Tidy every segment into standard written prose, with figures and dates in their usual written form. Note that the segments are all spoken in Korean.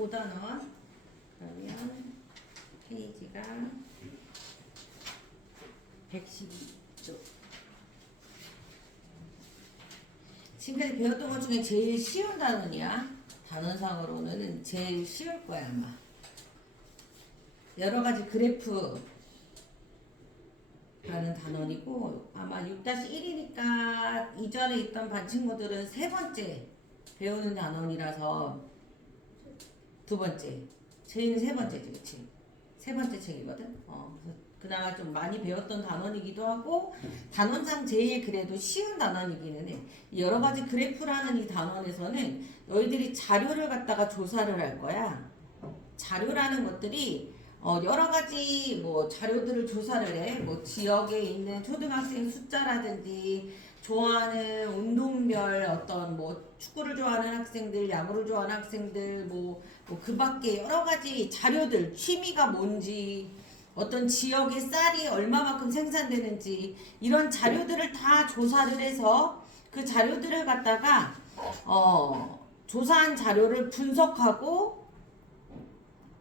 5단원. 그러면 페이지가 112쪽. 지금까지 배웠던 것 중에 제일 쉬운 단원이야. 단원상으로는 제일 쉬울 거야 아마. 여러 가지 그래프 라는 단원이고 아마 6-1이니까 이전에 있던 반 친구들은 세 번째 배우는 단원이라서 두 번째 제일 세 번째지, 그치? 세 번째 책이거든. 그래서 그나마 좀 많이 배웠던 단원이기도 하고 단원상 제일 그래도 쉬운 단원이기는 해. 여러 가지 그래프라는 이 단원에서는 너희들이 자료를 갖다가 조사를 할 거야. 자료라는 것들이 여러 가지 뭐 자료들을 조사를 해. 뭐 지역에 있는 초등학생 숫자라든지 좋아하는 운동별 어떤 뭐 축구를 좋아하는 학생들, 야구를 좋아하는 학생들, 그 밖에 여러 가지 자료들, 취미가 뭔지, 어떤 지역의 쌀이 얼마만큼 생산되는지 이런 자료들을 다 조사를 해서 그 자료들을 갖다가 조사한 자료를 분석하고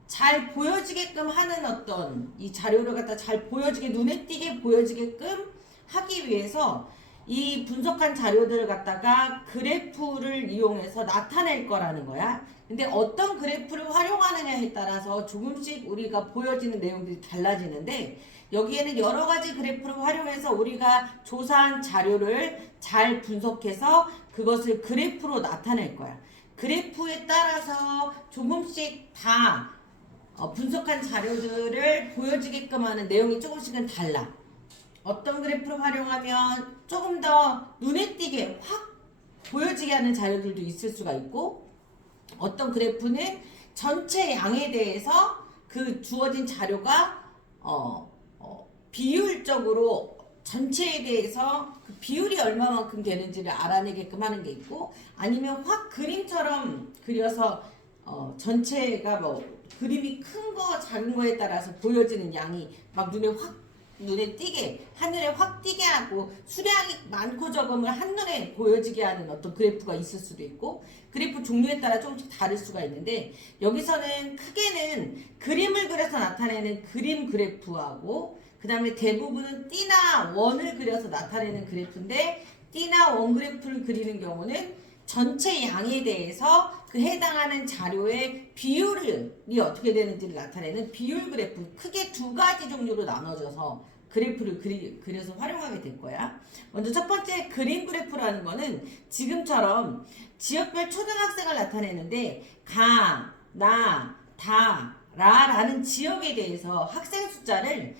잘 보여지게끔 하는 어떤 이 자료를 갖다 잘 보여지게 눈에 띄게 보여지게끔 하기 위해서 이 분석한 자료들을 갖다가 그래프를 이용해서 나타낼 거라는 거야. 근데 어떤 그래프를 활용하느냐에 따라서 조금씩 우리가 보여지는 내용들이 달라지는데 여기에는 여러 가지 그래프를 활용해서 우리가 조사한 자료를 잘 분석해서 그것을 그래프로 나타낼 거야. 그래프에 따라서 조금씩 다 분석한 자료들을 보여지게끔 하는 내용이 조금씩은 달라. 어떤 그래프를 활용하면 조금 더 눈에 띄게 확 보여지게 하는 자료들도 있을 수가 있고 어떤 그래프는 전체 양에 대해서 그 주어진 자료가 비율적으로 전체에 대해서 그 비율이 얼마만큼 되는지를 알아내게끔 하는 게 있고 아니면 확 그림처럼 그려서 전체가 뭐 그림이 큰 거 작은 거에 따라서 보여지는 양이 막 눈에 띄게 한눈에 확 띄게 하고 수량이 많고 적음을 한눈에 보여지게 하는 어떤 그래프가 있을 수도 있고 그래프 종류에 따라 조금씩 다를 수가 있는데 여기서는 크게는 그림을 그려서 나타내는 그림 그래프하고 그 다음에 대부분은 띠나 원을 그려서 나타내는 그래프인데 띠나 원 그래프를 그리는 경우는 전체 양에 대해서 그 해당하는 자료의 비율이 어떻게 되는지를 나타내는 비율 그래프 크게 두 가지 종류로 나눠져서 그래프를 그려서 활용하게 될 거야. 먼저 첫 번째 그림 그래프라는 거는 지금처럼 지역별 초등학생을 나타내는데 가, 나, 다, 라라는 지역에 대해서 학생 숫자를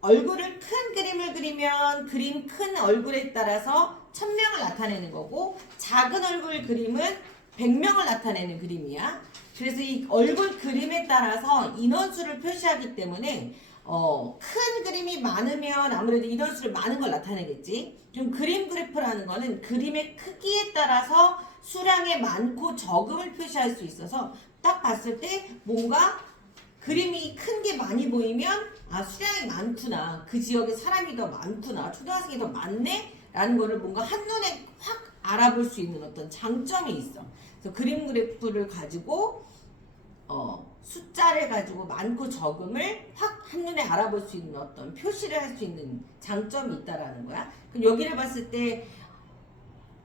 얼굴을 큰 그림을 그리면 그림 큰 얼굴에 따라서 1000명을 나타내는 거고 작은 얼굴 그림은 100명을 나타내는 그림이야. 그래서 이 얼굴 그림에 따라서 인원수를 표시하기 때문에 큰 그림이 많으면 아무래도 인원수를 많은 걸 나타내겠지. 좀 그림 그래프라는 거는 그림의 크기에 따라서 수량의 많고 적음을 표시할 수 있어서 딱 봤을 때 뭔가 그림이 큰 게 많이 보이면 수량이 많구나. 그 지역에 사람이 더 많구나. 초등학생이 더 많네? 라는 거를 뭔가 한눈에 확 알아볼 수 있는 어떤 장점이 있어. 그래서 그림 그래프를 가지고 숫자를 가지고 많고 적음을 확 한눈에 알아볼 수 있는 어떤 표시를 할 수 있는 장점이 있다라는 거야. 그럼 여기를 봤을 때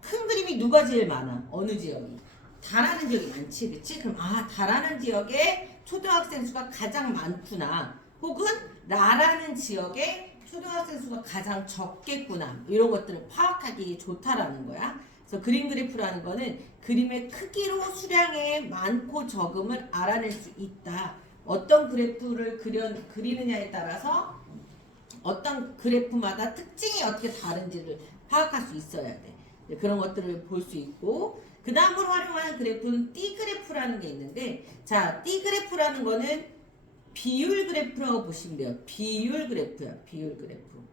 큰 그림이 누가 제일 많아? 어느 지역이? 다라는 지역이 많지, 그치? 그럼 다라는 지역에 초등학생 수가 가장 많구나. 혹은 라라는 지역에 초등학생 수가 가장 적겠구나. 이런 것들을 파악하기 좋다라는 거야. 그래서 그림 그래프라는 거는 그림의 크기로 수량의 많고 적음을 알아낼 수 있다. 어떤 그래프를 그리느냐에 따라서 어떤 그래프마다 특징이 어떻게 다른지를 파악할 수 있어야 돼. 그런 것들을 볼 수 있고 그 다음으로 활용하는 그래프는 띠 그래프라는 게 있는데 자, 띠 그래프라는 거는 비율 그래프라고 보시면 돼요. 비율 그래프야. 비율 그래프.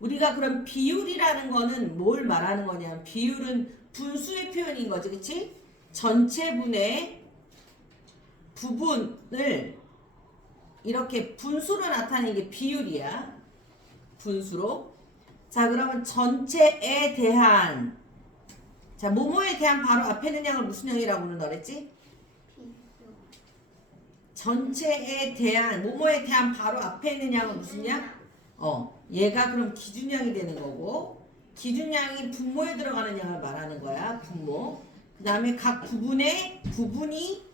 우리가 그럼 비율이라는 거는 뭘 말하는 거냐? 비율은 분수의 표현인 거지. 그치? 전체분의 부분을 이렇게 분수로 나타내는 게 비율이야. 분수로. 자, 그러면 전체에 대한 자, 뭐뭐에 대한 바로 앞에 있는 양을 무슨 양이라고 부른다 그랬지? 전체에 대한 뭐뭐에 대한 바로 앞에 있는 양은 무슨 양? 얘가 그럼 기준양이 되는 거고 기준양이 분모에 들어가는 양을 말하는 거야. 분모. 그 다음에 각 부분이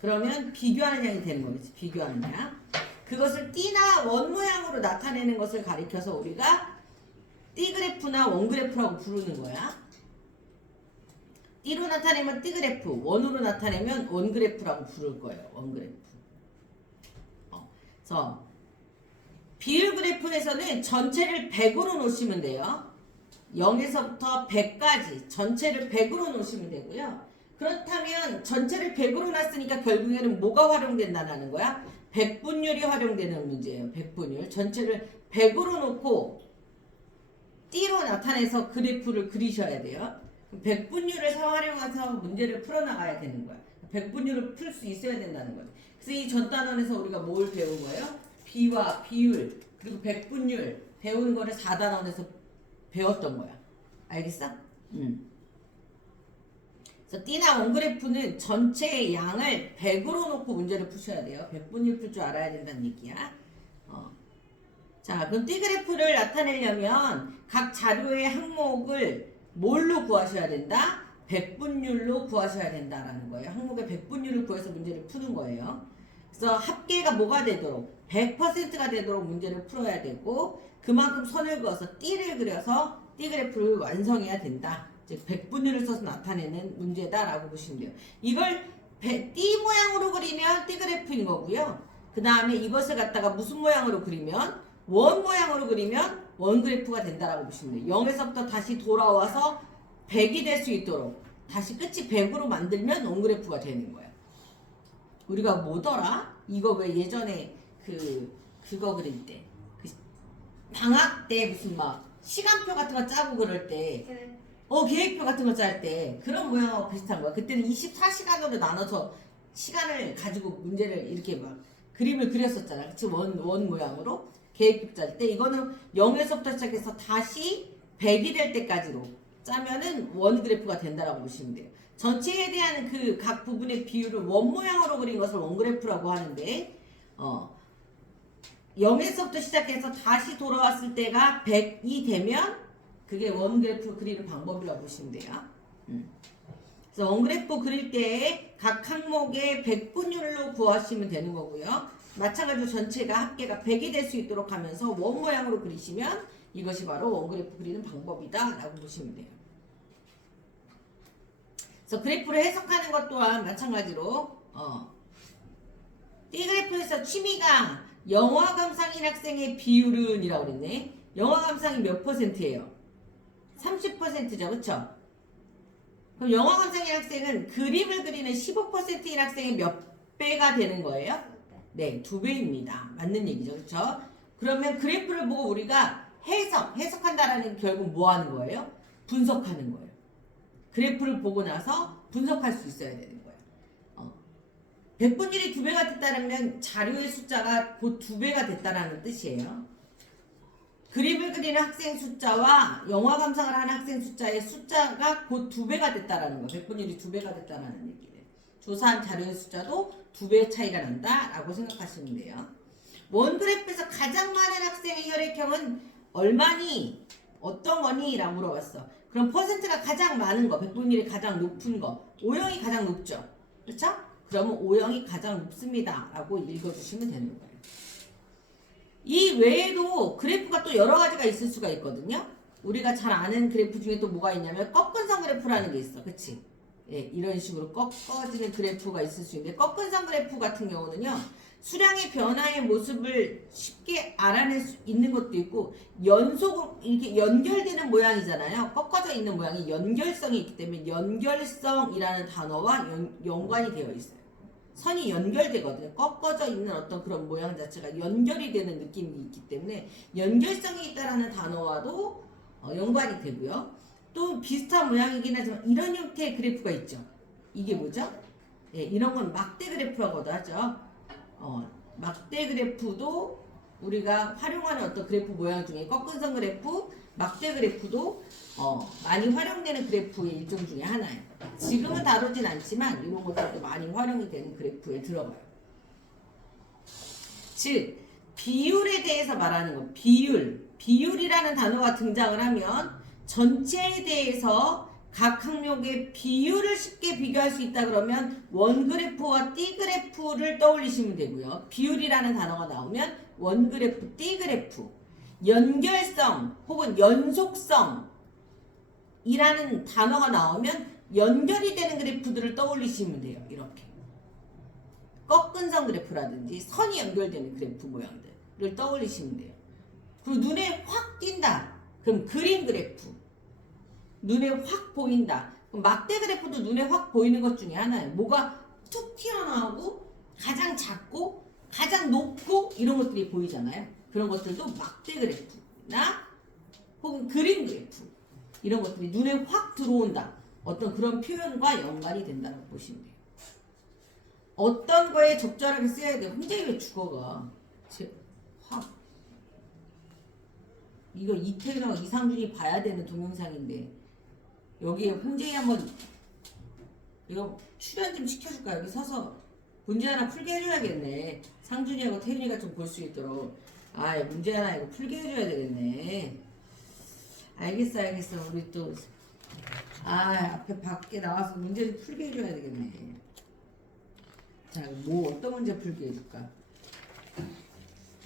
그러면 비교하는 양이 되는 거겠지. 비교하는 양. 그것을 띠나 원 모양으로 나타내는 것을 가리켜서 우리가 띠그래프나 원그래프라고 부르는 거야. 띠로 나타내면 띠그래프, 원으로 나타내면 원그래프라고 부를 거예요. 원그래프. 그래서 비율 그래프에서는 전체를 100으로 놓으시면 돼요. 0에서부터 100까지 전체를 100으로 놓으시면 되고요. 그렇다면 전체를 100으로 놨으니까 결국에는 뭐가 활용된다는 거야? 백분율이 활용되는 문제예요. 백분율. 전체를 100으로 놓고 띠로 나타내서 그래프를 그리셔야 돼요. 백분율을 활용해서 문제를 풀어나가야 되는 거야. 백분율을 풀 수 있어야 된다는 거죠. 그래서 이 전 단원에서 우리가 뭘 배운 거예요? 비와 비율 그리고 백분율 배우는 거를 4단원에서 배웠던 거야. 알겠어? 그래서 띠나 원그래프는 전체의 양을 100으로 놓고 문제를 푸셔야 돼요. 백분율 풀 줄 알아야 된다는 얘기야. 자, 그럼 띠그래프를 나타내려면 각 자료의 항목을 뭘로 구하셔야 된다? 백분율로 구하셔야 된다라는 거예요. 항목의 백분율을 구해서 문제를 푸는 거예요. 그래서 합계가 뭐가 되도록 100%가 되도록 문제를 풀어야 되고 그만큼 선을 그어서 띠를 그려서 띠그래프를 완성해야 된다. 즉 백분율을 써서 나타내는 문제다라고 보시면 돼요. 이걸 띠 모양으로 그리면 띠그래프인 거고요. 그 다음에 이것을 갖다가 무슨 모양으로 그리면 원 모양으로 그리면 원그래프가 된다라고 보시면 돼요. 0에서부터 다시 돌아와서 100이 될 수 있도록 다시 끝이 100으로 만들면 원그래프가 되는 거예요. 우리가 뭐더라? 이거 왜 예전에 그거 그릴 때 방학 때 무슨 막 시간표 같은 거 짜고 그럴 때 계획표 같은 거 짤 때 그런 모양하고 비슷한 거야. 그때는 24시간으로 나눠서 시간을 가지고 문제를 이렇게 막 그림을 그렸었잖아. 그치? 원 모양으로 계획표 짤 때 이거는 0에서부터 시작해서 다시 100이 될 때까지로 짜면은 원 그래프가 된다라고 보시면 돼요. 전체에 대한 그 각 부분의 비율을 원 모양으로 그린 것을 원 그래프라고 하는데 0에서부터 시작해서 다시 돌아왔을 때가 100이 되면 그게 원 그래프 그리는 방법이라고 보시면 돼요. 그래서 원 그래프 그릴 때 각 항목의 백분율로 구하시면 되는 거고요. 마찬가지로 전체가 합계가 100이 될 수 있도록 하면서 원 모양으로 그리시면 이것이 바로 원 그래프 그리는 방법이다 라고 보시면 돼요. 그래서 그래프를 해석하는 것 또한 마찬가지로 띠그래프에서 취미가 영화 감상인 학생의 비율은 이라고 그랬네. 영화 감상이 몇 %예요? 30%죠. 그쵸? 그럼 영화 감상인 학생은 그림을 그리는 15%인 학생의 몇 배가 되는 거예요? 네, 2배입니다. 맞는 얘기죠. 그쵸? 그러면 그래프를 보고 우리가 해석한다라는 게 결국 뭐 하는 거예요? 분석하는 거예요. 그래프를 보고 나서 분석할 수 있어야 되는 거예요. 백분율이 2배가 됐다면 자료의 숫자가 곧 2배가 됐다는 뜻이에요. 그림을 그리는 학생 숫자와 영화 감상을 하는 학생 숫자의 숫자가 곧 2배가 됐다라는 거예요. 백분율이 2배가 됐다는 얘기예요. 조사한 자료의 숫자도 2배의 차이가 난다라고 생각하시면 돼요. 원 그래프에서 가장 많은 학생의 혈액형은 얼마니? 어떤 거니? 라고 물어봤어. 그럼 퍼센트가 가장 많은 거, 백분율이 가장 높은 거, O형이 가장 높죠? 그렇죠? 그러면 O형이 가장 높습니다 라고 읽어주시면 되는 거예요. 이 외에도 그래프가 또 여러 가지가 있을 수가 있거든요. 우리가 잘 아는 그래프 중에 또 뭐가 있냐면 꺾은선 그래프라는 게 있어. 그치? 예, 이런 식으로 꺾어지는 그래프가 있을 수 있는데 꺾은선 그래프 같은 경우는요. 수량의 변화의 모습을 쉽게 알아낼 수 있는 것도 있고 연속으로 이렇게 연결되는 모양이잖아요. 꺾어져 있는 모양이 연결성이 있기 때문에 연결성이라는 단어와 연관이 되어 있어요. 선이 연결되거든요. 꺾어져 있는 어떤 그런 모양 자체가 연결이 되는 느낌이 있기 때문에 연결성이 있다라는 단어와도 연관이 되고요. 또 비슷한 모양이긴 하지만 이런 형태의 그래프가 있죠. 이게 뭐죠? 예, 이런 건 막대 그래프라고도 하죠. 막대 그래프도 우리가 활용하는 어떤 그래프 모양 중에 꺾은선 그래프, 막대 그래프도 많이 활용되는 그래프의 일종 중에 하나예요. 지금은 다루진 않지만 이런 것들도 많이 활용이 되는 그래프에 들어가요. 즉 비율에 대해서 말하는 거. 비율이라는 단어가 등장을 하면 전체에 대해서 각 항목의 비율을 쉽게 비교할 수 있다 그러면 원그래프와 띠그래프를 떠올리시면 되고요. 비율이라는 단어가 나오면 원그래프, 띠그래프, 연결성 혹은 연속성이라는 단어가 나오면 연결이 되는 그래프들을 떠올리시면 돼요. 이렇게 꺾은선 그래프라든지 선이 연결되는 그래프 모양들을 떠올리시면 돼요. 그리고 눈에 확 띈다. 그럼 그림 그래프. 눈에 확 보인다. 그럼 막대 그래프도 눈에 확 보이는 것 중에 하나예요. 뭐가 툭 튀어나오고 가장 작고 가장 높고 이런 것들이 보이잖아요. 그런 것들도 막대 그래프나 혹은 그림 그래프 이런 것들이 눈에 확 들어온다. 어떤 그런 표현과 연관이 된다고 보시면 돼요. 어떤 거에 적절하게 써야 돼요. 혼자 왜 죽어가. 확 이거 이태근하고 이상준이 봐야 되는 동영상인데 여기에 홍재희 한번 이거 출연 좀 시켜줄까? 여기 서서 문제 하나 풀게 해줘야겠네. 상준이하고 태윤이가 좀 볼 수 있도록. 아, 문제 하나 이거 풀게 해줘야 되겠네. 알겠어. 우리 또 앞에 밖에 나와서 문제 좀 풀게 해줘야 되겠네. 자, 뭐 어떤 문제 풀게 해줄까?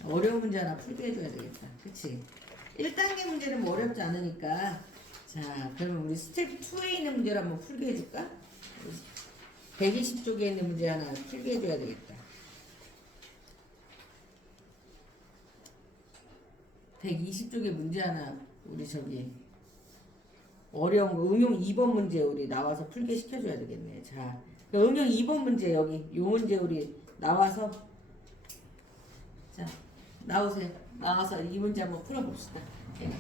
어려운 문제 하나 풀게 해줘야 되겠다. 그치? 1단계 문제는 뭐 어렵지 않으니까. 자, 그러면 우리 스텝 2에 있는 문제를 한번 풀게 해줄까? 120쪽에 있는 문제 하나 풀게 해줘야 되겠다. 120쪽에 문제 하나 우리 저기 어려운 거 응용 2번 문제 우리 나와서 풀게 시켜줘야 되겠네. 자, 응용 2번 문제 여기 요 문제 우리 나와서 자 나오세요. 나와서 이 문제 한번 풀어봅시다. 네.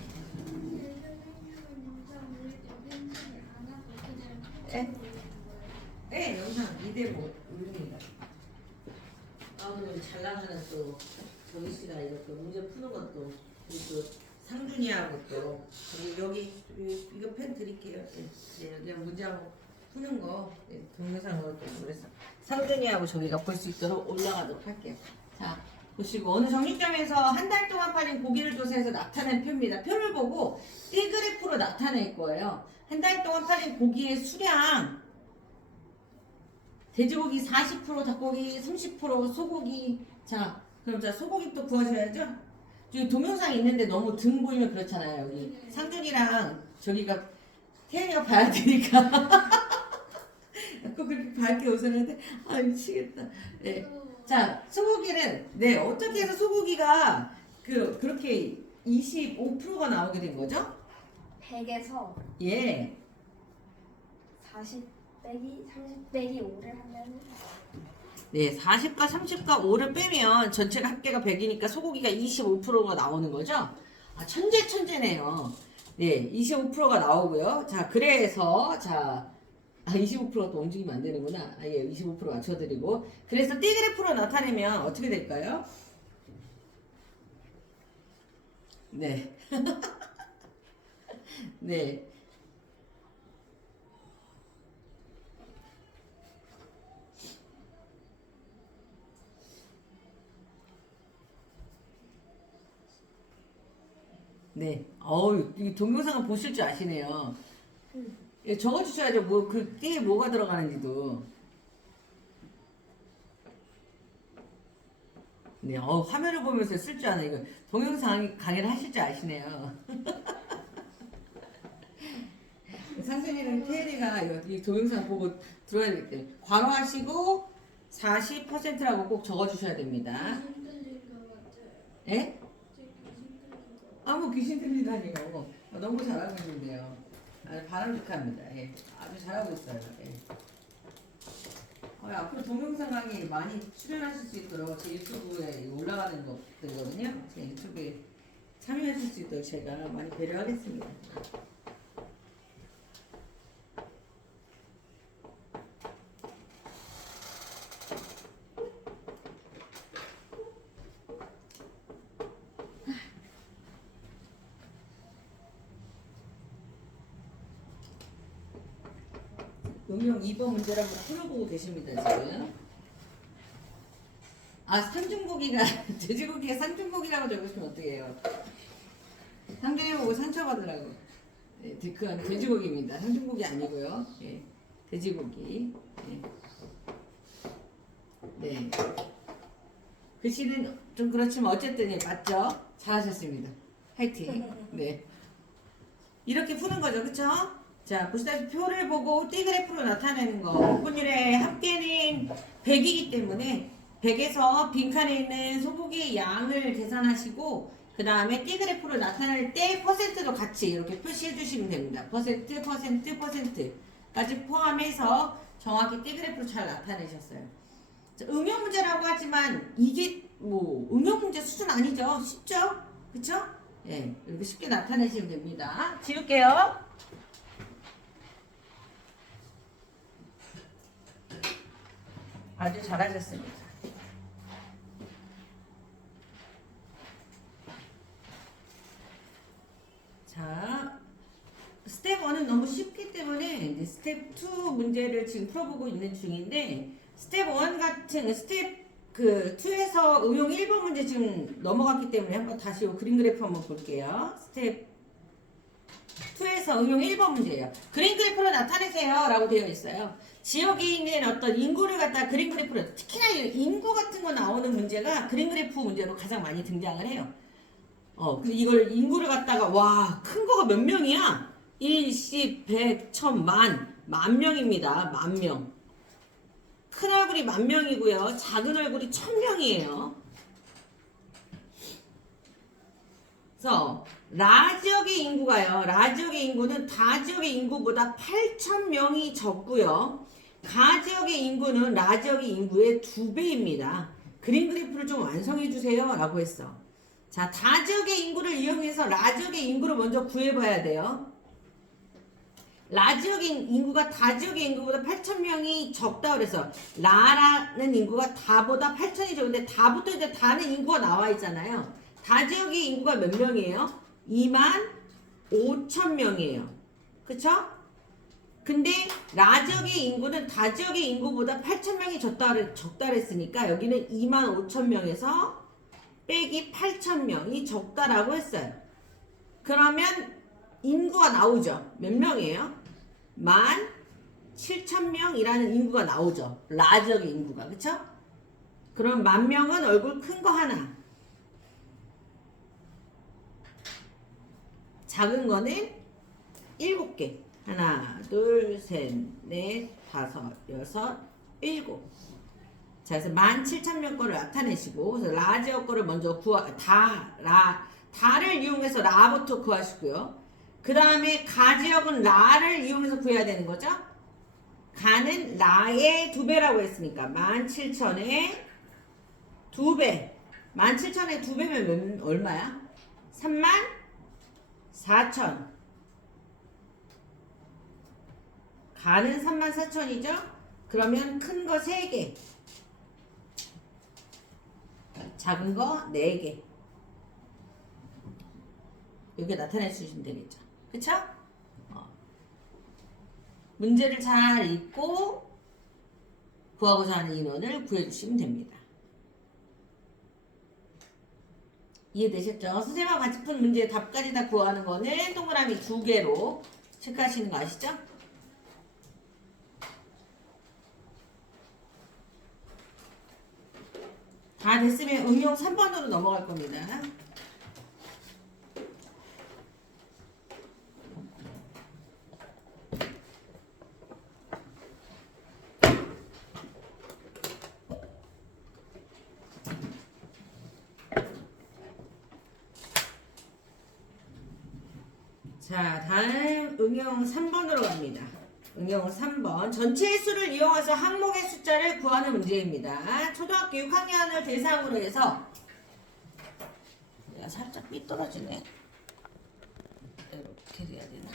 네, 영상 이대로 올립니다. 오늘 잘 나가는 또 정희 씨가 이렇게 문제 푸는 것도 그리고 또 상준이하고 또 여기 이거 펜 드릴게요. 네, 여기 문제하고 푸는 거 동영상으로 또 그래서 상준이하고 저기가 볼 수 있도록 올라가도록 할게요. 자, 보시고 어느 정육점에서 한 달 동안 팔린 고기를 조사해서 나타낸 표입니다. 표를 보고 띠그래프로 나타낼 거예요. 한 달 동안 팔린 고기의 수량 돼지고기 40%, 닭고기 30%, 소고기. 자, 그럼 자 소고기 또 구하셔야죠. 저기 동영상 있는데 너무 등 보이면 그렇잖아요. 여기 상준이랑 저기가 태연이가 봐야 되니까. 꼭 그렇게 밝게 웃었는데 아 미치겠다. 네. 자, 소고기는 네 어떻게 해서 소고기가 그렇게 25%가 나오게 된 거죠? 100에서 예. 40 빼기 30 빼기 5를 하면 네, 40과 30과 5를 빼면 전체가 합계가 100이니까 소고기가 25%가 나오는 거죠? 아, 천재네요. 네, 25%가 나오고요. 자, 그래서 25%가 또 움직이면 안 되는구나. 예, 25% 맞춰드리고. 그래서 띠그래프로 나타내면 어떻게 될까요? 네. 네. 네. 이 동영상을 보실 줄 아시네요. 예, 적어주셔야죠. 뭐, 그 띠에 뭐가 들어가는지도. 네, 화면을 보면서 쓸 줄 아는 이거 동영상 강의를 하실 줄 아시네요. 상준이랑 태연이가 이 동영상 보고 들어야 되기 때문에 괄호하시고 40%라고 꼭 적어주셔야 됩니다. 예? 뭐 귀신 들리다니요. 너무 잘하고 있는데요. 아주 바람직합니다. 예. 아주 잘하고 있어요. 예. 앞으로 동영상 강의 많이 출연하실 수 있도록 제 유튜브에 올라가는 것들거든요. 제 유튜브에 참여하실 수 있도록 제가 많이 배려하겠습니다. 응용 2번 문제를 한번 풀어보고 계십니다, 지금. 아, 상중고기가 돼지고기가 상중고기라고 적으시면 어떡해요? 상중에 보고 상처받으라고. 네, 그건 돼지고기입니다. 상중고기 아니고요. 예, 돼지고기. 예. 네. 글씨는 좀 그렇지만 어쨌든 예, 맞죠? 잘하셨습니다. 화이팅. 네. 이렇게 푸는 거죠, 그쵸? 자, 보시다시피 표를 보고 띠그래프로 나타내는 거. 분율의 합계는 100이기 때문에 100에서 빈칸에 있는 소고기의 양을 계산하시고 그 다음에 띠그래프로 나타낼 때 퍼센트도 같이 이렇게 표시해 주시면 됩니다. 퍼센트까지 포함해서 정확히 띠그래프로 잘 나타내셨어요. 자, 응용 문제라고 하지만 이게 뭐 응용 문제 수준 아니죠? 쉽죠? 그쵸? 예, 이렇게 쉽게 나타내시면 됩니다. 지울게요. 아주 잘하셨습니다. 자, 스텝 1은 너무 쉽기 때문에 이제 스텝 2 문제를 지금 풀어보고 있는 중인데 스텝 1 같은 스텝 그 2에서 응용 1번 문제 지금 넘어갔기 때문에 한번 다시 그림 그래프 한번 볼게요. 스텝 2에서 응용 1번 문제예요. 그림 그래프로 나타내세요 라고 되어 있어요. 지역에 있는 어떤 인구를 갖다 그림 그래프로, 특히나 인구 같은 거 나오는 문제가 그림 그래프 문제로 가장 많이 등장을 해요. 근데 이걸 인구를 갖다가 와, 큰 거가 몇 명이야? 1, 10, 100, 1000, 만 명입니다. 만 명. 큰 얼굴이 10,000명이고요. 작은 얼굴이 1000명이에요. 그래서 라지역의 인구가요. 라지역의 인구는 다지역의 인구보다 8,000명이 적고요. 가지역의 인구는 라지역의 인구의 2배입니다. 그림 그래프를 좀 완성해 주세요 라고 했어. 자, 다지역의 인구를 이용해서 라지역의 인구를 먼저 구해봐야 돼요. 라지역의 인구가 다지역의 인구보다 8,000명이 적다 그래서 라라는 인구가 다보다 8,000이 적은데 다부터 이제 다는 인구가 나와 있잖아요. 다지역의 인구가 몇 명이에요? 25,000명이에요. 그쵸? 근데 라지역의 인구는 다지역의 인구보다 8,000명이 적다 그랬으니까 여기는 25,000명에서 빼기 8,000명이 적다라고 했어요. 그러면 인구가 나오죠. 몇 명이에요? 17,000명이라는 인구가 나오죠. 라지역의 인구가. 그쵸? 그럼 10,000명은 얼굴 큰 거 하나. 작은 거는 7개. 하나, 둘, 셋, 넷, 다섯, 여섯, 일곱. 자, 그래서 17,000명 거를 나타내시고, 그래서 라지역 거를 먼저 다를 이용해서 라부터 구하시고요. 그 다음에 가지역은 라를 이용해서 구해야 되는 거죠. 가는 라의 2배라고 했으니까 17,000의 2배. 17,000의 2배면 얼마야? 34,000. 가는 34,000이죠? 그러면 큰 거 3개. 작은 거 4개. 이렇게 나타낼 수 있으면 되겠죠. 그쵸? 문제를 잘 읽고 구하고자 하는 인원을 구해주시면 됩니다. 이해되셨죠? 선생님하고 같이 푼 문제 답까지 다 구하는 거는 동그라미 2개로 체크하시는 거 아시죠? 다 됐으면 응용 3번으로 넘어갈 겁니다. 자, 다음 응용 3번으로 갑니다. 응용 3번. 전체의 수를 이용해서 항목의 숫자를 구하는 문제입니다. 초등학교 6학년을 대상으로 해서 내가 살짝 삐뚤어지네. 이렇게 해야 되나?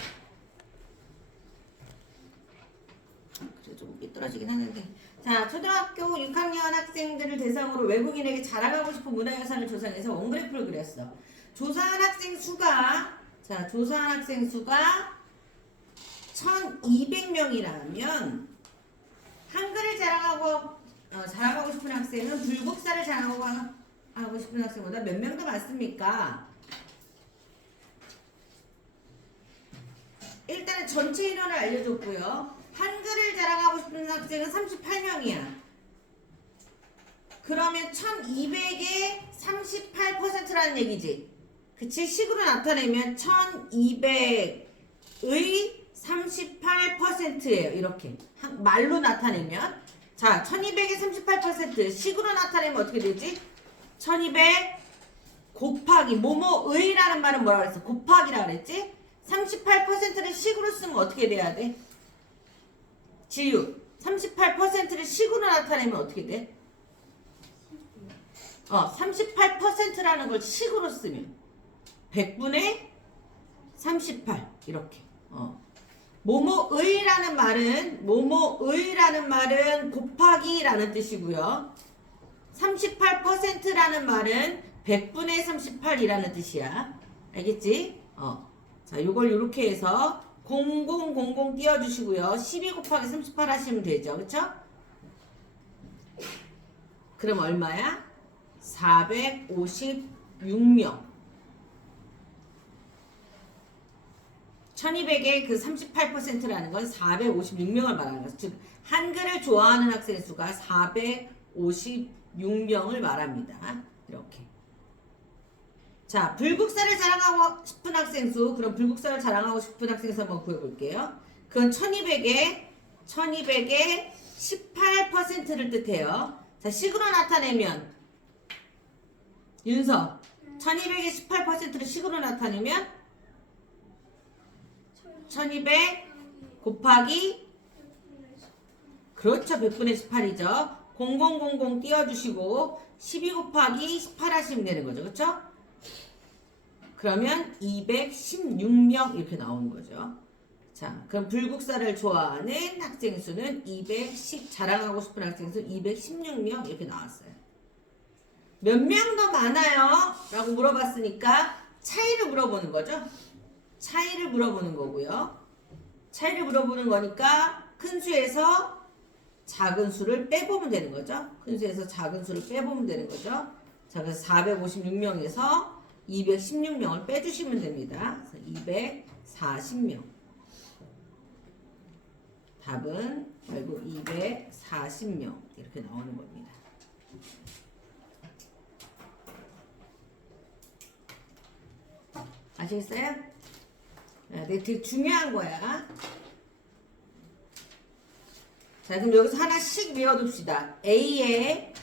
그래 좀 삐뚤어지긴 하는데. 자, 초등학교 6학년 학생들을 대상으로 외국인에게 자랑하고 싶은 문화유산을 조사해서 원그래프를 그렸어. 조사한 학생 수가 1,200명이라면 한글을 자랑하고 자랑하고 싶은 학생은 불국사를 자랑하고 싶은 학생보다 몇 명 더 많습니까? 일단은 전체 인원을 알려줬고요. 한글을 자랑하고 싶은 학생은 38명이야. 그러면 1200의 38%라는 얘기지. 그치? 식으로 나타내면 1200의 38%예요. 이렇게 말로 나타내면, 자, 1200의 38% 식으로 나타내면 어떻게 되지? 1200 곱하기 뭐뭐의라는 말은 뭐라 그랬어? 곱하기라 그랬지? 38%를 식으로 쓰면 어떻게 돼야 돼? 지유. 38%를 식으로 나타내면 어떻게 돼? 38%라는 걸 식으로 쓰면 100분의 38 이렇게. 뭐뭐의라는 말은 곱하기라는 뜻이고요. 38%라는 말은 100분의 38이라는 뜻이야. 알겠지? 자, 요걸 이렇게 해서 0000 띄워주시고요. 12 곱하기 38 하시면 되죠. 그쵸? 그럼 얼마야? 456명. 1200의 그 38%라는 건 456명을 말하는 거죠. 즉 한글을 좋아하는 학생 수가 456명을 말합니다. 이렇게. 자, 불국사를 자랑하고 싶은 학생 수. 그럼 불국사를 자랑하고 싶은 학생 수 한번 구해볼게요. 그건 1200의 18%를 뜻해요. 자, 식으로 나타내면 윤서 1200의 18%를 식으로 나타내면 1200 곱하기 그렇죠. 100분의 18이죠. 0000 띄워주시고 12 곱하기 18 하시면 되는 거죠. 그렇죠? 그러면 216명 이렇게 나오는 거죠. 자, 그럼 불국사를 좋아하는 학생 수는 210, 자랑하고 싶은 학생 수 216명 이렇게 나왔어요. 몇 명 더 많아요? 라고 물어봤으니까 차이를 물어보는 거죠. 차이를 물어보는 거고요. 차이를 물어보는 거니까 큰 수에서 작은 수를 빼보면 되는 거죠. 큰 수에서 작은 수를 빼보면 되는 거죠. 자, 그래서 456명에서 216명을 빼주시면 됩니다. 그래서 240명. 답은 결국 240명 이렇게 나오는 겁니다. 아시겠어요? 네, 되게 중요한 거야. 자, 그럼 여기서 하나씩 외워둡시다. A의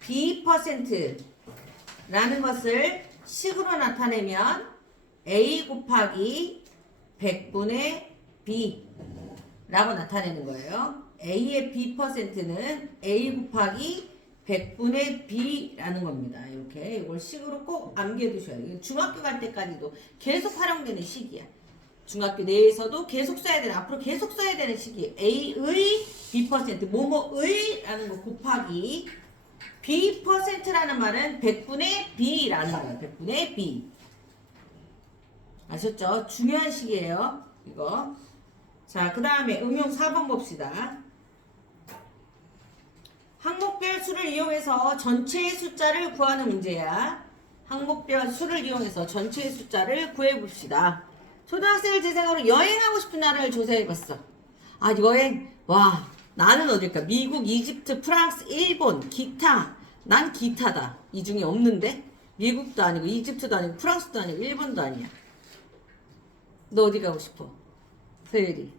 B%라는 것을 식으로 나타내면 A 곱하기 100분의 B 라고 나타내는 거예요. A의 B%는 A 곱하기 100분의 B라는 겁니다. 이렇게 이걸 식으로 꼭 암기해 두셔야 돼요. 중학교 갈 때까지도 계속 활용되는 식이야. 중학교 내에서도 계속 써야 되는, 앞으로 계속 써야 되는 식이에요. A의 B%, 뭐뭐의 라는 거 곱하기 B%라는 말은 100분의 B라는 거예요. 100분의 B. 아셨죠? 중요한 식이에요. 이거. 자, 그 다음에 응용 4번 봅시다. 항목별 수를 이용해서 전체의 숫자를 구하는 문제야. 항목별 수를 이용해서 전체의 숫자를 구해봅시다. 초등학생을 대상으로 여행하고 싶은 나라를 조사해봤어. 아, 여행. 와, 나는 어딜까? 미국, 이집트, 프랑스, 일본, 기타. 난 기타다. 이 중에 없는데? 미국도 아니고, 이집트도 아니고, 프랑스도 아니고, 일본도 아니야. 너 어디 가고 싶어? 서율이.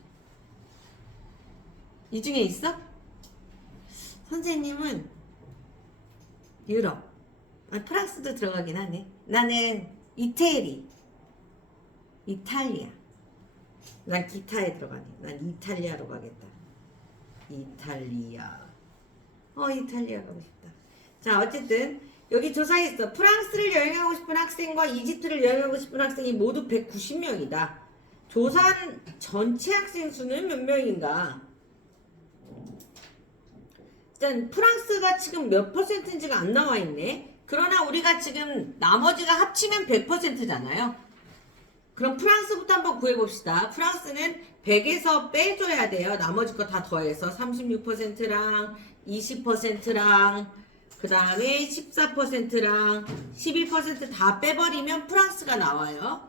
이 중에 있어? 선생님은 유럽. 아, 프랑스도 들어가긴 하네. 나는 이태리. 이탈리아. 난 기타에 들어가네. 난 이탈리아로 가겠다. 이탈리아. 이탈리아 가고 싶다. 자, 어쨌든 여기 조사했어. 프랑스를 여행하고 싶은 학생과 이집트를 여행하고 싶은 학생이 모두 190명이다. 조사한 전체 학생 수는 몇 명인가? 일단 프랑스가 지금 몇 %인지가 안 나와 있네. 그러나 우리가 지금 나머지가 합치면 100%잖아요. 그럼 프랑스부터 한번 구해봅시다. 프랑스는 100에서 빼줘야 돼요. 나머지 거 다 더해서 36%랑 20%랑 그 다음에 14%랑 12%다 빼버리면 프랑스가 나와요.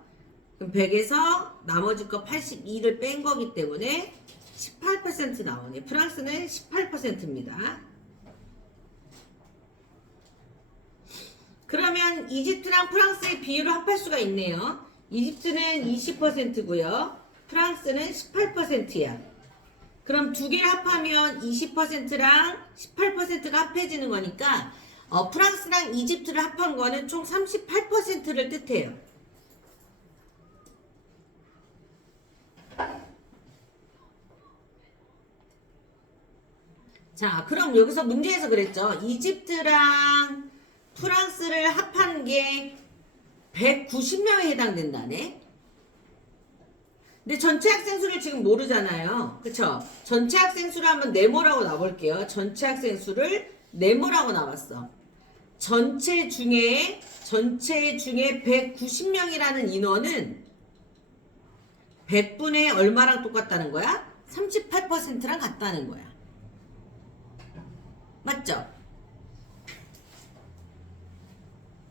그럼 100에서 나머지 거 82를 뺀 거기 때문에 18% 나오네. 프랑스는 18%입니다. 그러면 이집트랑 프랑스의 비율을 합할 수가 있네요. 이집트는 20%고요. 프랑스는 18%야. 그럼 두 개를 합하면 20%랑 18%가 합해지는 거니까 프랑스랑 이집트를 합한 거는 총 38%를 뜻해요. 자, 그럼 여기서 문제에서 그랬죠. 이집트랑 프랑스를 합한 게 190명에 해당된다네. 근데 전체 학생 수를 지금 모르잖아요. 그쵸? 전체 학생 수를 한번 네모라고 놔볼게요. 전체 학생 수를 네모라고 나왔어. 전체 중에 190명이라는 인원은 100분의 얼마랑 똑같다는 거야? 38%랑 같다는 거야. 맞죠?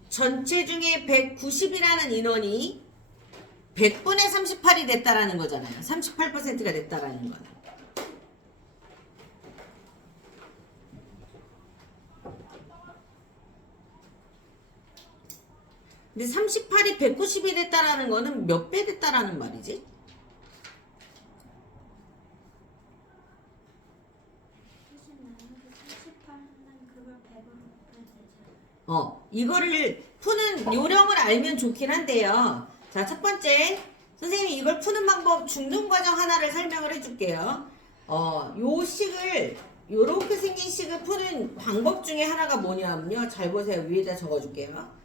전체 중에 190이라는 인원이 100분의 38이 됐다라는 거잖아요. 38%가 됐다라는 거는. 근데 38이 190이 됐다라는 거는 몇 배 됐다라는 말이지? 이거를 푸는 요령을 알면 좋긴 한데요. 자, 첫 번째, 선생님이 이걸 푸는 방법 중등 과정 하나를 설명을 해줄게요. 요 식을, 요렇게 생긴 식을 푸는 방법 중에 하나가 뭐냐면요. 잘 보세요. 위에다 적어줄게요.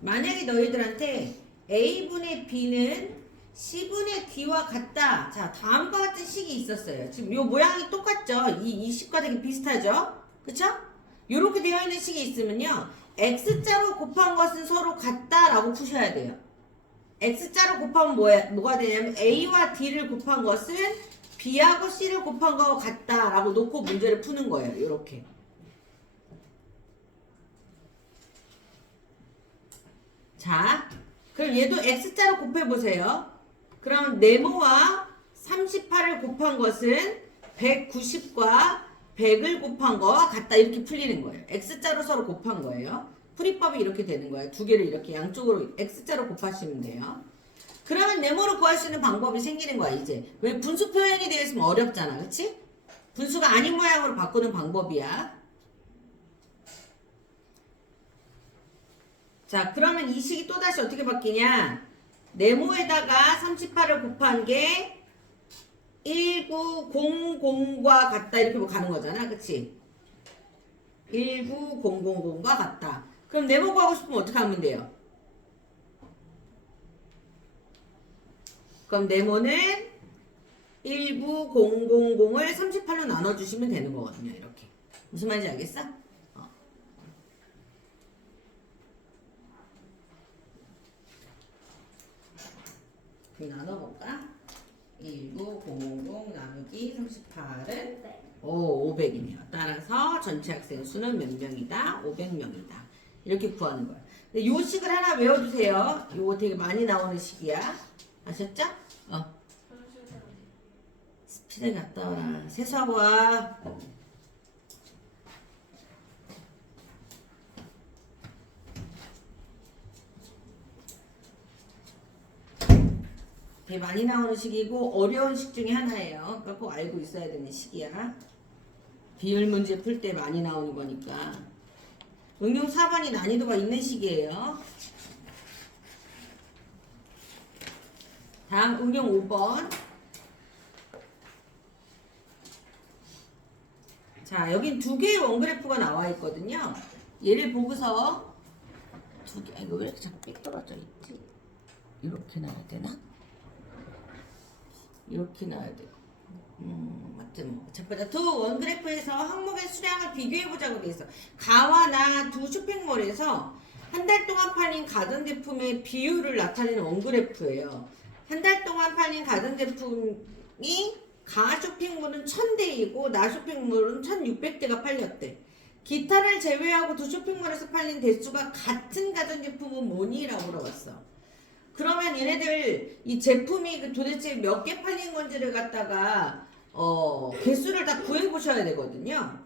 만약에 너희들한테 A분의 B는 C분의 D와 같다. 자, 다음과 같은 식이 있었어요. 지금 요 모양이 똑같죠? 이 식과 되게 비슷하죠? 그쵸? 요렇게 되어 있는 식이 있으면요. X자로 곱한 것은 서로 같다라고 푸셔야 돼요. X자로 곱하면 뭐가 되냐면 A와 D를 곱한 것은 B하고 C를 곱한 거와 같다라고 놓고 문제를 푸는 거예요. 요렇게. 자, 그럼 얘도 X자로 곱해보세요. 그럼 네모와 38을 곱한 것은 190과 100을 곱한 거와 같다 이렇게 풀리는 거예요. X자로 서로 곱한 거예요. 풀이법이 이렇게 되는 거예요. 두 개를 이렇게 양쪽으로 X자로 곱하시면 돼요. 그러면 네모를 구할 수 있는 방법이 생기는 거야 이제. 왜 분수 표현이 되어 있으면 어렵잖아. 그치? 분수가 아닌 모양으로 바꾸는 방법이야. 자, 그러면 이 식이 또다시 어떻게 바뀌냐? 네모에다가 38을 곱한 게 1900과 같다 이렇게 뭐 가는 거잖아. 그치? 19000과 같다. 그럼 네모 구하고 싶으면 어떻게 하면 돼요? 그럼 네모는 19000을 38로 나눠주시면 되는 거거든요. 이렇게. 무슨 말인지 알겠어? 나눠볼까? 19000 나누기 38은 500이네요. 따라서 전체 학생 수는 몇 명이다? 500명이다. 이렇게 구하는 거예요. 근데 요 식을 하나 외워두세요. 요거 되게 많이 나오는 식이야. 아셨죠? 스피드 갔다 와라. 세수하고 와. 되게 많이 나오는 식이고 어려운 식 중에 하나예요. 그러니까 꼭 알고 있어야 되는 식이야. 비율 문제 풀 때 많이 나오는 거니까. 응용 4번이 난이도가 있는 식이에요. 다음 응용 5번. 자, 여긴 두 개의 원그래프가 나와 있거든요. 얘를 보고서 두 개, 이거 왜 이렇게 자꾸 삐뚤어져 있지? 이렇게 놔야 되나? 이렇게 놔야 되고. 맞죠? 뭐. 첫 번째, 두 원그래프에서 항목의 수량을 비교해보자고 돼 있어. 가와 나 두 쇼핑몰에서 한 달 동안 팔린 가전제품의 비율을 나타내는 원그래프예요. 한 달 동안 팔린 가전제품이 가 쇼핑몰은 1000대이고 나 쇼핑몰은 1600대가 팔렸대. 기타를 제외하고 두 쇼핑몰에서 팔린 대수가 같은 가전제품은 뭐니? 라고 물어봤어. 그러면 얘네들 이 제품이 도대체 몇 개 팔린 건지를 갖다가 개수를 다 구해 보셔야 되거든요.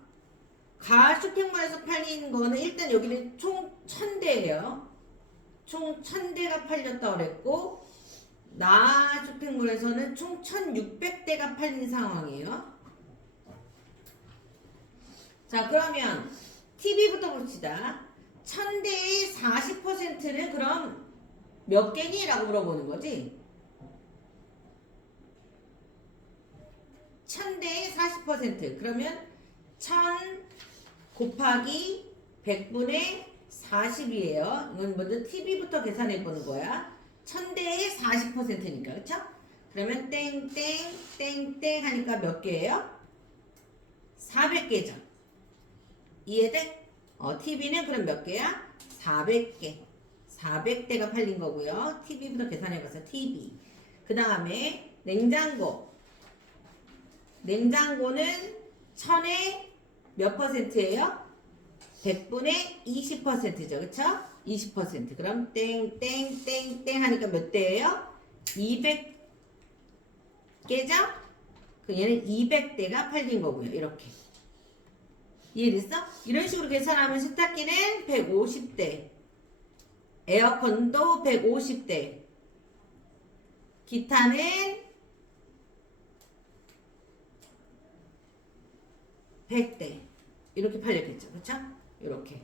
가 쇼핑몰에서 팔린 거는 일단 여기는 총 1000대예요. 총 1000대가 팔렸다고 그랬고 나 쇼핑몰에서는 총 1600대가 팔린 상황이에요. 자, 그러면 TV부터 봅시다. 1000대의 40%는 그럼 몇 개니? 라고 물어보는 거지. 1000대의 40% 그러면 1000 곱하기 100분의 40이에요. 이건 먼저 TV부터 계산해 보는 거야. 1000대의 40%니까 그쵸? 그러면 땡땡땡땡 하니까 몇 개예요? 400개죠. 이해돼? TV는 그럼 몇 개야? 400개. 400대가 팔린 거고요. TV부터 계산해봐서 TV. 그 다음에 냉장고. 냉장고는 1000에 몇 퍼센트예요? 100분의 20%죠. 그쵸? 20%. 그럼 땡땡땡땡 하니까 몇 대예요? 200개죠? 그 얘는 200대가 팔린 거고요. 이렇게. 이해됐어? 이런 식으로 계산하면 세탁기는 150대. 에어컨도 150대. 기타는 100대. 이렇게 팔렸겠죠. 그쵸? 이렇게.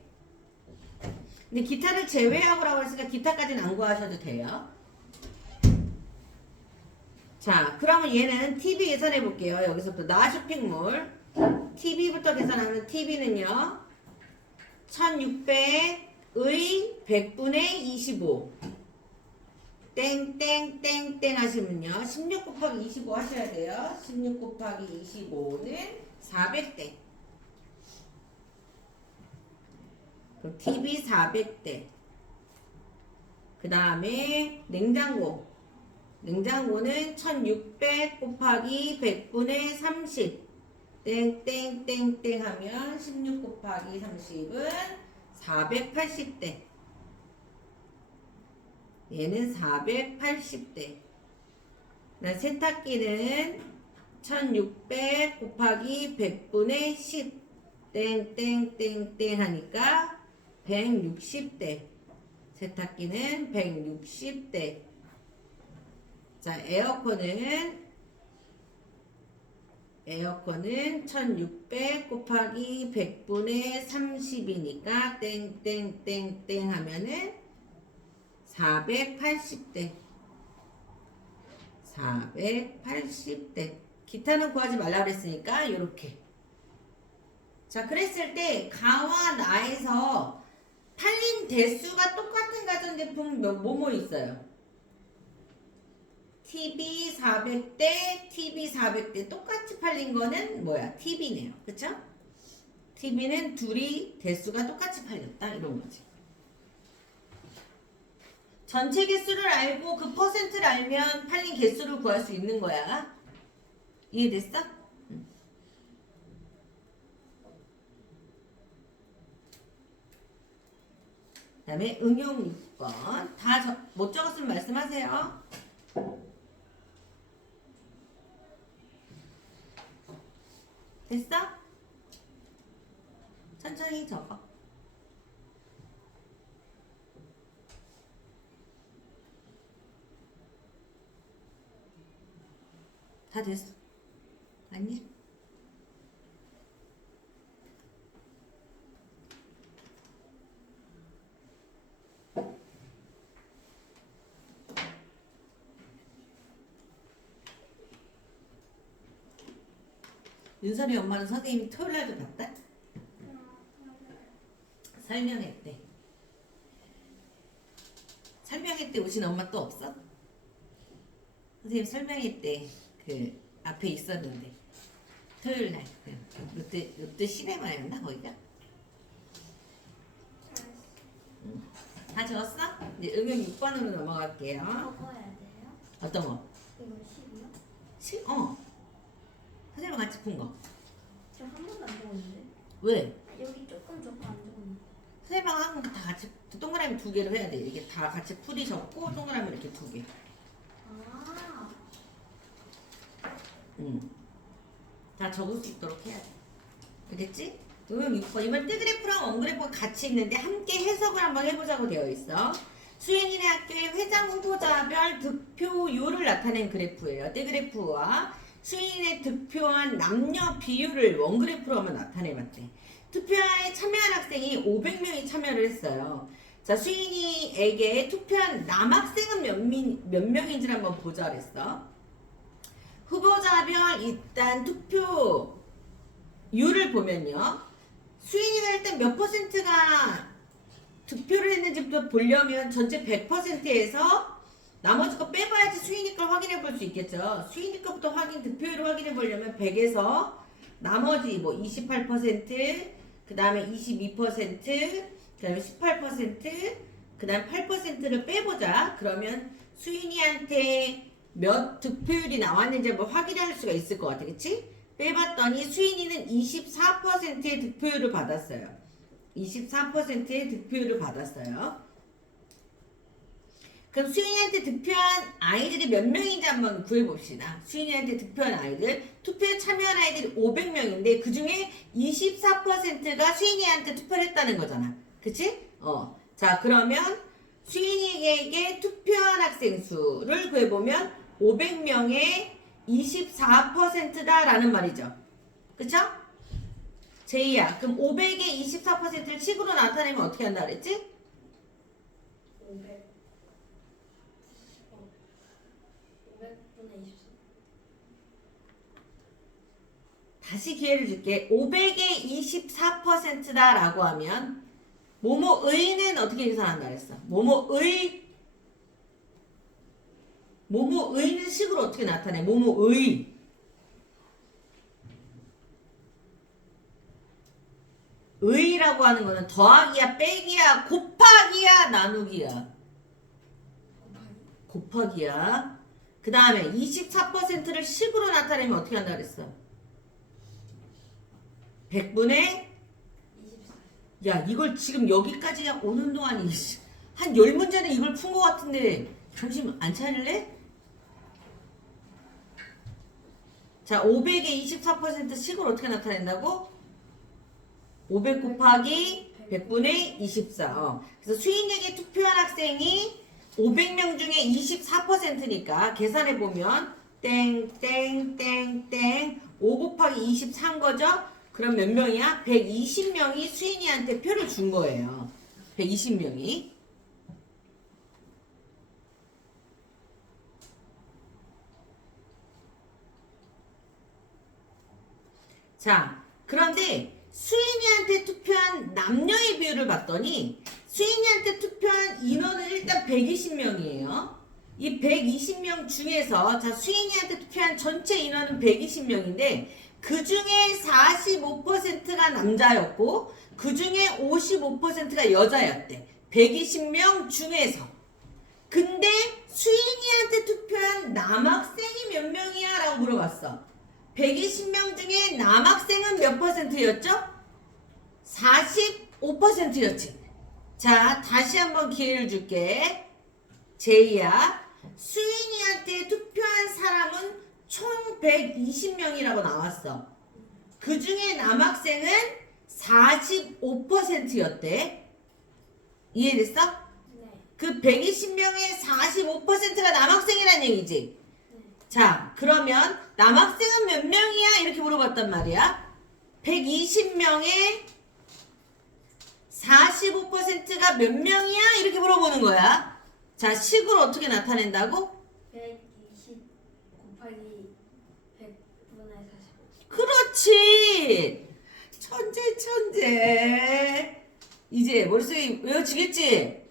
근데 기타를 제외하고라고 했으니까 기타까지는 안 구하셔도 돼요. 자, 그러면 얘는 TV 계산해 볼게요. 여기서부터 나 쇼핑몰. TV부터 계산하면 TV는요. 1600의 100분의 25. 땡땡땡땡 하시면요. 16 곱하기 25 하셔야 돼요. 16 곱하기 25는 400대. 그럼 TV 400대. 그 다음에 냉장고. 냉장고는 1600 곱하기 100분의 30. 땡땡땡땡 하면 16 곱하기 30은 480대. 얘는 480대. 세탁기는 1600 곱하기 100분의 10. 땡땡땡땡 하니까 160대. 세탁기는 160대. 자, 에어컨은 1600 곱하기 100분의 30이니까 땡땡땡땡 하면은 480대. 480대. 기타는 구하지 말라 그랬으니까 요렇게. 자, 그랬을 때 가와 나에서 팔린 대수가 똑같은 가전제품 뭐뭐 있어요? TV 400대, TV 400대 똑같이 팔린 거는 뭐야? TV네요. 그쵸? TV는 둘이 대수가 똑같이 팔렸다. 이런 거지. 전체 개수를 알고 그 퍼센트를 알면 팔린 개수를 구할 수 있는 거야. 이해됐어? 그 다음에 응용 6번. 다 못 적었으면 말씀하세요. 됐어? 천천히 적어. 다 됐어. 아니야? 윤설이 엄마는 선생님이 토요일날도 봤다? 설명회 때. 설명회 때 오신 엄마 또 없어? 선생님 설명회 때 그 앞에 있었는데 토요일날 롯데 시네마였나 거기가? 응. 다 적었어? 이제 응용 6번으로 넘어갈게요. 적어야 돼요? 어떤 거? 이거 10이요? 선생님과 같이 푼 거. 저 한 번도 안 적었는데. 왜? 여기 조금 적고 안 적었는데. 선생님하고 한번 다 같이 동그라미 2개를 해야 돼. 이게 다 같이 풀이 적고 동그라미 이렇게 2개. 아. 다 적을 수 있도록 해야 돼. 알겠지? 응용 6번. 이번 뜨그래프랑 원그래프가 같이 있는데 함께 해석을 한번 해보자고 되어 있어. 수행인의 학교의 회장 후보자별 득표율을 나타낸 그래프예요. 뜨그래프와 수행인의 득표한 남녀 비율을 원그래프로 한번 나타내봤대. 투표에 참여한 학생이 500명이 참여를 했어요. 자, 수인이에게 투표한 남학생은 몇 명인지를 한번 보자 그랬어. 후보자별 일단 투표율을 보면요. 수인이가 일단 몇 퍼센트가 득표를 했는지부터 보려면 전체 100%에서 나머지 거 빼봐야지 수인이 걸 확인해 볼 수 있겠죠. 수인이 거부터 득표율을 확인해 보려면 100에서 나머지 뭐 28%, 그 다음에 22%, 그 다음에 18%, 그 다음에 8%를 빼보자. 그러면 수인이한테 몇 득표율이 나왔는지 한번 확인할 수가 있을 것 같아. 그치? 빼봤더니 수인이는 24%의 득표율을 받았어요. 24%의 득표율을 받았어요. 그럼 수인이한테 득표한 아이들이 몇 명인지 한번 구해봅시다. 수인이한테 득표한 아이들, 투표에 참여한 아이들이 500명인데 그 중에 24%가 수인이한테 투표를 했다는 거잖아. 그치? 자, 그러면 수인이에게 투표한 학생 수를 구해보면 500명의 24%다라는 말이죠. 그쵸? 제이야, 그럼 500의 24%를 식으로 나타내면 어떻게 한다 그랬지? 500. 500분의 24. 다시 기회를 줄게. 500의 24%다라고 하면 뭐뭐의는 어떻게 계산한다 그랬어? 뭐뭐의는 식으로 어떻게 나타내? 뭐뭐의 의라고 하는 거는 더하기야, 빼기야, 곱하기야, 나누기야. 곱하기야. 그 다음에 24%를 식으로 나타내면 어떻게 한다 그랬어? 100분의 24. 야, 이걸 지금 여기까지 오는 동안 한 10문제는 이걸 푼 것 같은데 정신 안 차릴래? 자, 500의 24% 식을 어떻게 나타낸다고? 500 곱하기 100분의 24. 그래서 수인에게 투표한 학생이 500명 중에 24%니까 계산해보면 땡땡땡땡 5 곱하기 23 거죠? 그럼 몇 명이야? 120명이 수인이한테 표를 준 거예요. 120명이. 자, 그런데 수인이한테 투표한 남녀의 비율을 봤더니 수인이한테 투표한 인원은 일단 120명이에요. 이 120명 중에서 자, 수인이한테 투표한 전체 인원은 120명인데 그 중에 45%가 남자였고 그 중에 55%가 여자였대. 120명 중에서. 근데 수인이한테 투표한 남학생이 몇 명이야? 라고 물어봤어. 120명 중에 남학생은 몇 퍼센트였죠? 45%였지. 자, 다시 한번 기회를 줄게. 제이야. 수인이한테 투표한 사람은 총 120명이라고 나왔어. 그 중에 남학생은 45%였대. 이해됐어? 네. 그 120명의 45%가 남학생이란 얘기지. 자, 그러면 남학생은 몇 명이야? 이렇게 물어봤단 말이야. 120명의 45%가 몇 명이야? 이렇게 물어보는 거야. 자, 식으로 어떻게 나타낸다고? 120 곱하기 100분의 45. 그렇지. 천재. 이제 머릿속에 외워지겠지?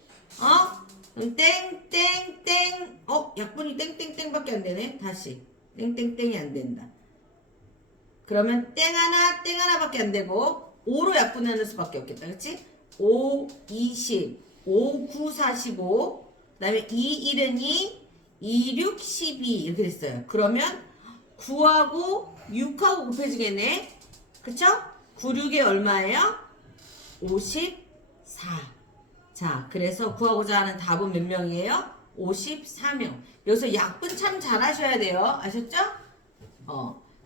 땡땡땡. 약분이 땡땡땡밖에 안 되네. 다시. 땡땡땡이 안 된다. 그러면 땡 하나밖에 안 되고 5로 약분하는 수밖에 없겠다. 그렇지? 5, 20. 5, 9, 45. 그다음에 2, 1은 2, 2, 6, 12 이렇게 됐어요. 그러면 9하고 6하고 곱해지겠네. 그쵸? 9, 6이 얼마예요? 54. 자, 그래서 구하고자 하는 답은 몇 명이에요? 54명. 여기서 약분 참 잘하셔야 돼요. 아셨죠?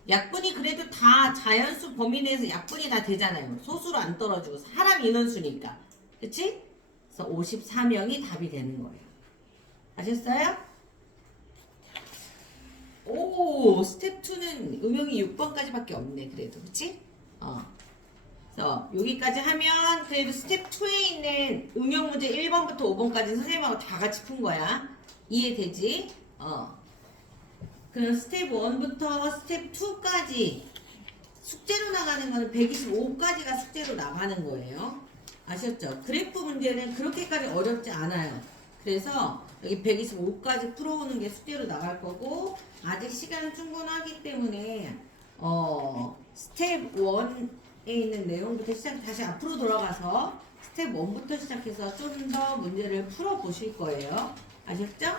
약분이 그래도 다 자연수 범위 내에서 약분이 다 되잖아요. 소수로 안 떨어지고 사람 인원수니까. 그치? 그래서 54명이 답이 되는 거예요. 아셨어요? 오, 스텝 2는 음영이 6번까지밖에 없네. 그래도 그치? 그래서 여기까지 하면 그래도 스텝 2에 있는 응용 문제 1번부터 5번까지 선생님하고 다 같이 푼 거야. 이해되지? 그럼 스텝 1부터 스텝 2까지 숙제로 나가는 거는 125까지가 숙제로 나가는 거예요. 아셨죠? 그래프 문제는 그렇게까지 어렵지 않아요. 그래서 여기 125까지 풀어오는 게 숙제로 나갈 거고, 아직 시간은 충분하기 때문에 스텝 1에 있는 내용부터 다시 앞으로 돌아가서 스텝 1부터 시작해서 좀 더 문제를 풀어 보실 거예요. 아셨죠?